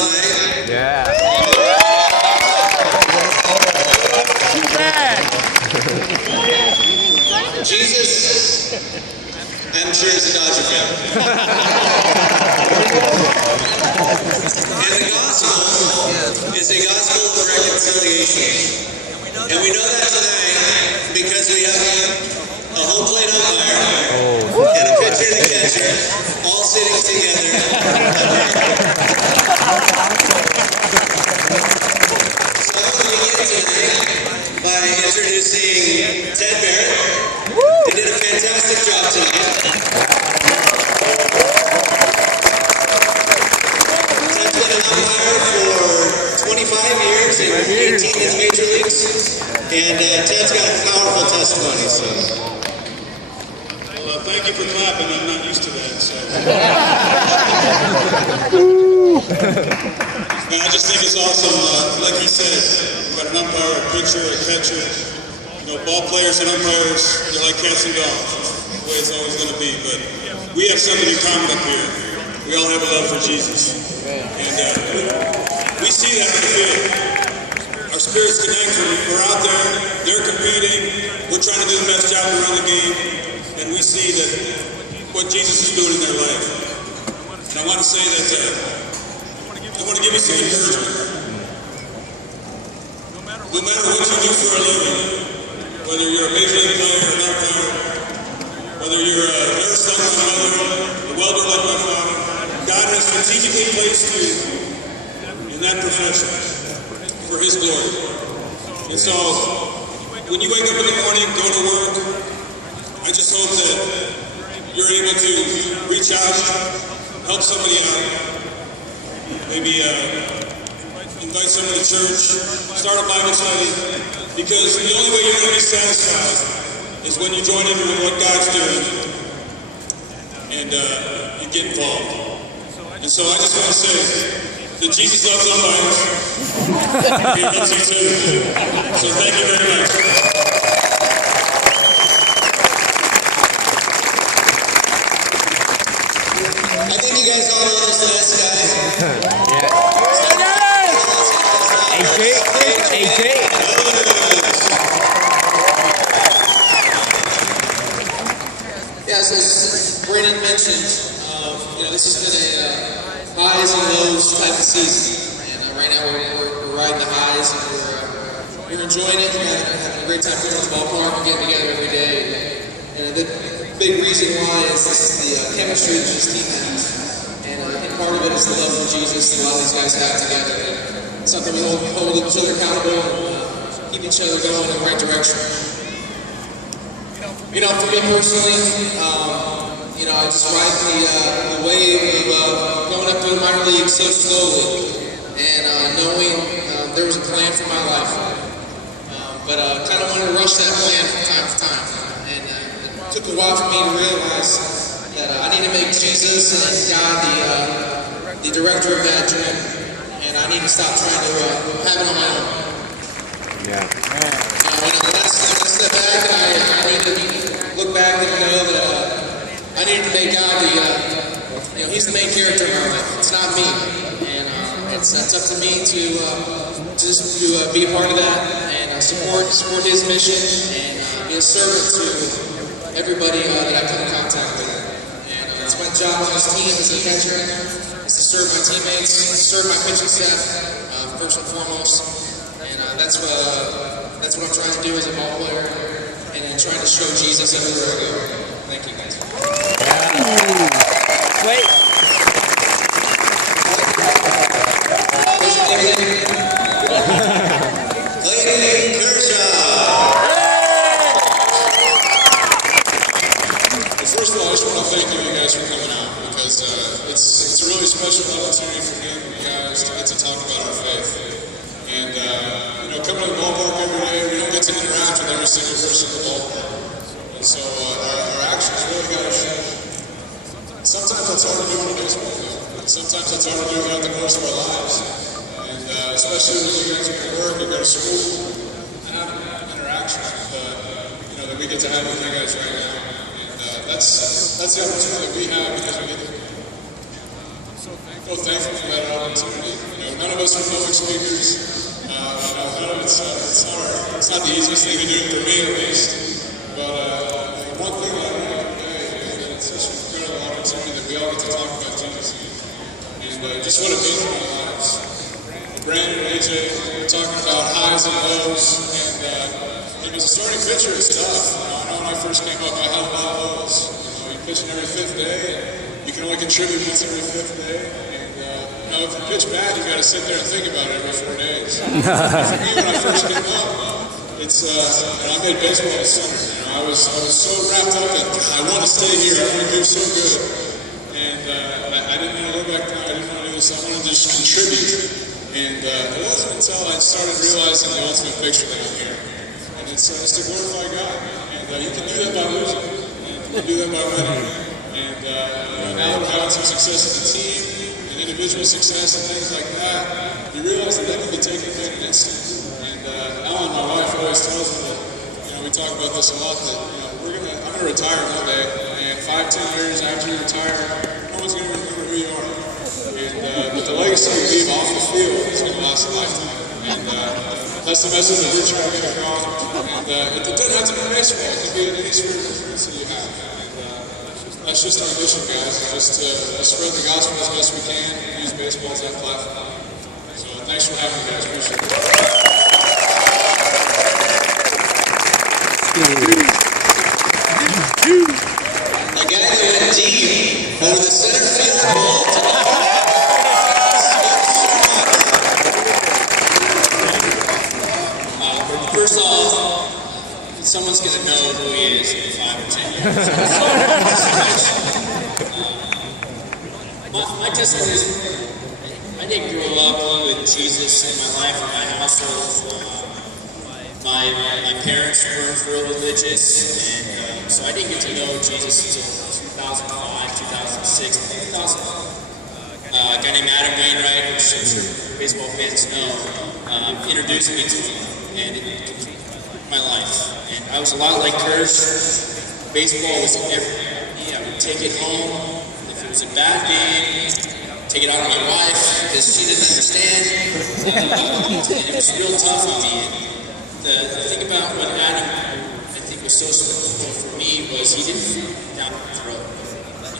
flag. Yeah. Jesus, I'm sure is a Dodger fan. And the gospel is a gospel of reconciliation. And we know that tonight because we have a home plate umpire and a pitcher and a catcher all sitting together. So I want to begin tonight by introducing Ted Barrett. He did a fantastic job tonight. Ted's been an umpire for 25 years and 18 in major leagues. And Ted's got a powerful testimony. So. Well, thank you for clapping. I'm not used to that. So. Man, I just think it's awesome. Like he said, we've got an umpire, a pitcher, a catcher. You know, ball players and umpires, they're like cats and dogs. That's the way it's always going to be. But we have something in common up here. We all have a love for Jesus. And we see that in the field. Our spirits connect. We're out there. They're competing. We're trying to do the best job around the game. And we see that what Jesus is doing in their life. And I want to say that I want to give you some encouragement. No matter what you do for a living, whether you're a major league player or an umpire, whether you're a nurse like my mother, a welder like my father, God has strategically placed you in that profession for His glory. And so, when you wake up in the morning, go to work, I just hope that you're able to reach out, help somebody out, maybe invite someone to church, start a Bible study, because the only way you're going to be satisfied is when you join in with what God's doing and get involved. And so I just want to say that Jesus loves umpires. He loves you too. So thank you very much. I think you guys all know this last guy. AJ. Yes, as Brandon mentioned, this has been a highs and lows type of season. And right now we're riding the highs and we're enjoying it. We're having a great time going to the ballpark and getting together every day. And the big reason why is the chemistry that this team has. And part of it is the love for Jesus that a lot of these guys have together. It's something we hold each other accountable and keep each other going in the right direction. For me personally, I just ride the wave of going up through the minor leagues so slowly and knowing there was a plan for my life. But kind of wanted to rush that plan from time to time. And it took a while for me to realize that I need to make Jesus and God the director of that dream. And I need to stop trying to have it on my own. Yeah. When I step back and I need to look back and know that I need to make God He's the main character in my life. It's not me. And it's up to me to just be a part of that and support His mission and be a servant to everybody that I come in contact with. And it's my job on this team as a catcher is to serve my teammates, serve my pitching staff first and foremost. And that's what I'm trying to do as a ball player and trying to show Jesus everywhere I go. Thank you guys. Wait. Clayton Kershaw. First of all, I just want to thank you guys for coming out because it's a really special opportunity for me and guys to get to talk about our faith. And coming to the ballpark every day, we don't get to interact with every single person in the ballpark. And so our actions really got to show. Sometimes that's hard to do on a baseball field. Sometimes that's hard to do throughout the course of our lives. And especially when you guys go to work, you go to school, and have interactions that we get to have with you guys right now. And that's the opportunity that we have because we get to. I'm so thankful for that opportunity. us remote speakers. It's not the easiest thing to do for me, at least. But one thing that I know today is that it's such an incredible opportunity that we all get to talk about Jesus and just what it means in our lives. Brandon and AJ were talking about highs and lows, and as a starting pitcher, it's tough. I know when I first came up, I had a lot of lows. You're pitching every fifth day, and you can only contribute once every fifth day. If you pitch bad, you got to sit there and think about it every 4 days. For me, when I first came up, it's I made baseball in the summer. I was so wrapped up that I want to stay here. I want to do so good, and I didn't want to look back down. I didn't want to do this. I wanted to just contribute. And it wasn't until I started realizing the ultimate picture that I'm here, and it's to glorify God. And you can do that by losing, and you can do that by winning. And now that we're having some success as a team, individual success and things like that, you realize that can be taken in an instant. And Ellen, my wife, always tells me that, we talk about this a lot, that I'm gonna retire one day, and 5-10 years after you retire, no one's gonna remember who you are. And but the legacy you leave off the field is gonna last a lifetime. And that's the message that we're trying to get across. And it doesn't have to be baseball, it can be in any sport that you have. That's just our mission, guys, just to spread the gospel as best we can and use baseball as that platform. So thanks for having me, guys. Appreciate it. Again, they went deep over the center field ball to the first off, someone's going to know who he is in 5 or 10 years. My testimony is, I didn't grow up with Jesus in my life, in my household. My parents weren't real religious, and so I didn't get to know Jesus until 2005, 2006, 2000. A guy named Adam Wainwright, which I'm sure baseball fans know, introduced me to him, and it changed my life. And I was a lot like Kirsch. Baseball was everything. I would take it home. If it was a bad game, take it out on my wife because she didn't understand. And it was real tough on me. The thing about what Adam, I think, was so special for me was he didn't feel down my throat.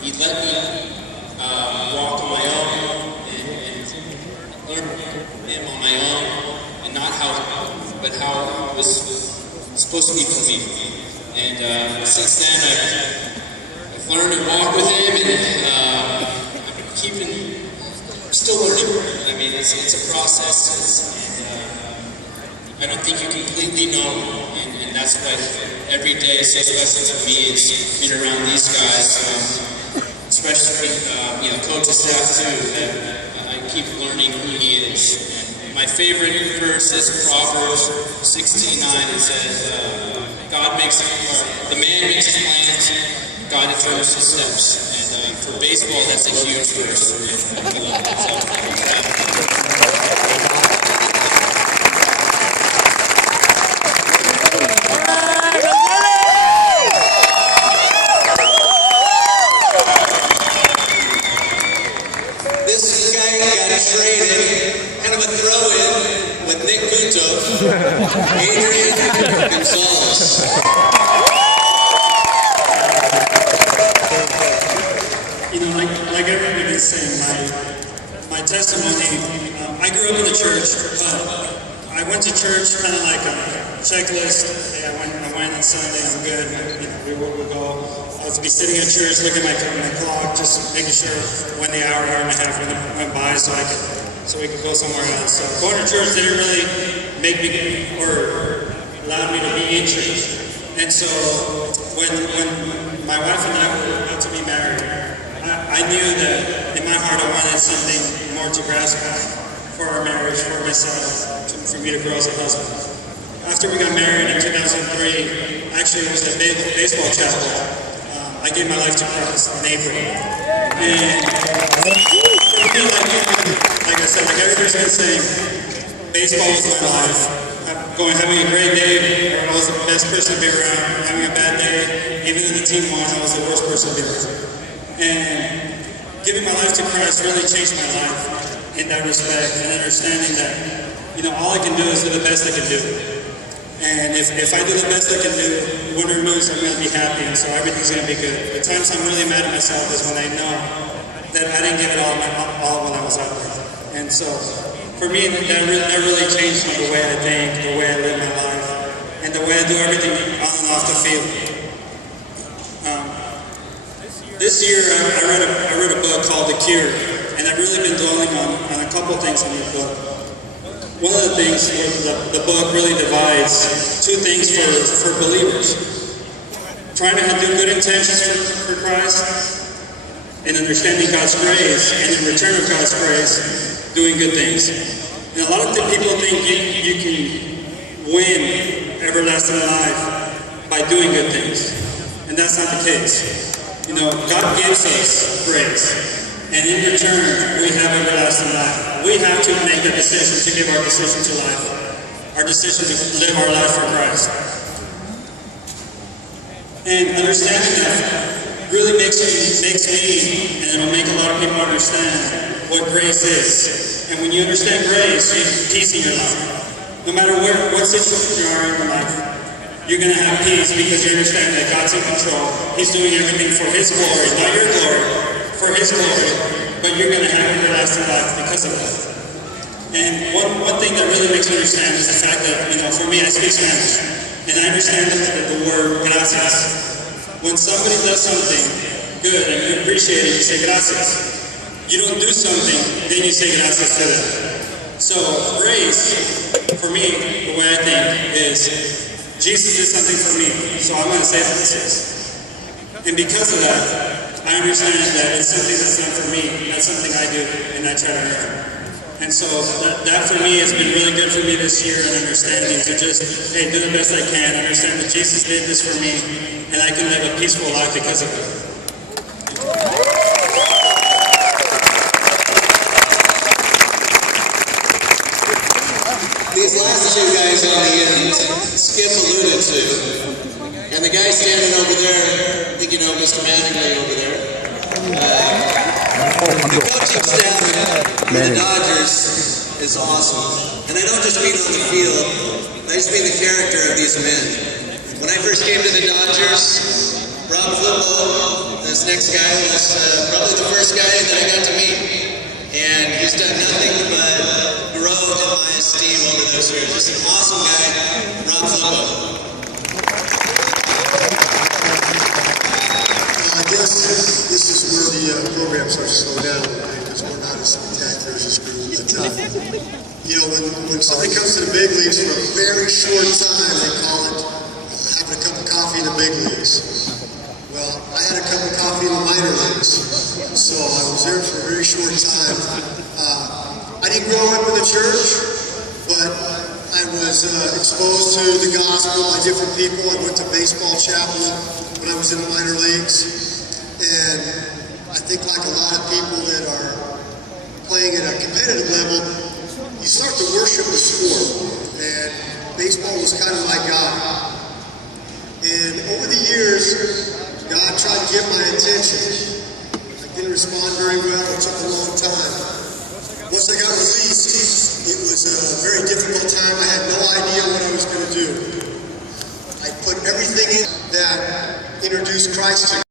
He let me walk on my own and learn him on my own, and not how it was supposed to be for me. And since then, I've learned to walk with him, and I'm still learning. I mean, it's a process. I don't think you completely know, and that's what every day is so special to me, is being around these guys, especially the coaching staff too. I keep learning who he is. And my favorite verse is Proverbs 16:9. It says, the man makes his plans, God determines his steps. And for baseball, that's a huge verse. Traded, kind of a throw-in with Nick Punto, Adrian Gonzalez. Like everybody is saying, my testimony, I grew up in the church, but I went to church kind of like a checklist. Hey, I went on Sunday, I'm good, we'll go. I would be sitting in church, looking at my clock, just making sure when the hour and a half went by so we could go somewhere else. So going to church didn't really make me or allow me to be in church. And so when my wife and I were about to be married, I knew that in my heart I wanted something more to grasp on for our marriage, for myself, for me to grow as a husband. After we got married in 2003, actually it was at baseball chapel. I gave my life to Christ in April. And like I said, like everybody's been saying, baseball was my life. Having a great day, I was the best person to be around. Having a bad day, even if the team won, I was the worst person to be around. And giving my life to Christ really changed my life. in that respect, and understanding that, all I can do is do the best I can do. And if I do the best I can do, win or lose, I'm going to be happy, and so everything's going to be good. The times I'm really mad at myself is when I know that I didn't give it all when I was out there. And so, for me, that really changed the way I think, the way I live my life, and the way I do everything on and off the field. This year, I read a book called The Cure, and I've really been dwelling on a couple things in the book. One of the things the book really divides two things for believers. Trying to do good intentions for Christ and understanding God's grace, and in return of God's grace, doing good things. And a lot of people think you can win everlasting life by doing good things. And that's not the case. God gives us grace. And in return, we have everlasting life. We have to make the decision to give our decision to life. Our decision to live our life for Christ. And understanding that really makes me, and it'll make a lot of people understand what grace is. And when you understand grace, you have peace in your life. No matter what situation you are in your life, you're going to have peace because you understand that God's in control. He's doing everything for His glory, not your glory, for His glory. But you're going to have everlasting life because of that. And one thing that really makes me understand is the fact that, for me, I speak Spanish. And I understand the word gracias. When somebody does something good and you appreciate it, you say gracias. You don't do something, then you say gracias to them. So grace, for me, the way I think is, Jesus did something for me, so I'm going to say gracias. And because of that, I understand that it's something that's not for me, that's something I do, and I try to learn. And so that for me has been really good for me this year, and understanding to just, do the best I can, understand that Jesus did this for me, and I can live a peaceful life because of it. These last two guys on the end, Skip alluded to, and the guy standing over there, I think you know Mr. Mattingly over there. The coaching staff for the Dodgers is awesome, and I don't just mean on the field, I just mean the character of these men. When I first came to the Dodgers, Rob Flippo, this next guy, was probably the first guy that I got to meet, and he's done nothing but grow in my esteem over those years. Just an awesome guy, Rob Flippo. I guess this is where the program starts to slow down because we're not as spectacular as this group. But when somebody comes to the big leagues for a very short time, they call it having a cup of coffee in the big leagues. Well, I had a cup of coffee in the minor leagues, so I was there for a very short time. I didn't grow up in the church, but I was exposed to the gospel by different people. I went to baseball chapel when I was in the minor leagues. And I think like a lot of people that are playing at a competitive level, you start to worship the sport. And baseball was kind of my God. And over the years, God tried to get my attention. I didn't respond very well. It took a long time. Once I got released, it was a very difficult time. I had no idea what I was going to do. I put everything in that introduced Christ to me.